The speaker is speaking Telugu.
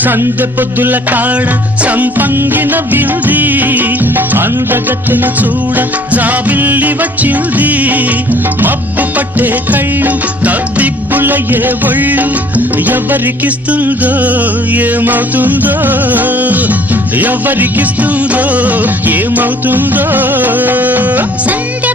సందె పొద్దుల కాడ సంపంగిన వింది అందగత్తెను చూడ జాబిల్లి వచ్చింది మబ్బు పట్టే కళ్ళు తద్దిబ్బుల ఏ ఒళ్ళు ఎవరికిస్తుందో ఏమవుతుందో ఎవరికిస్తుందో ఏమవుతుందో సంధ్య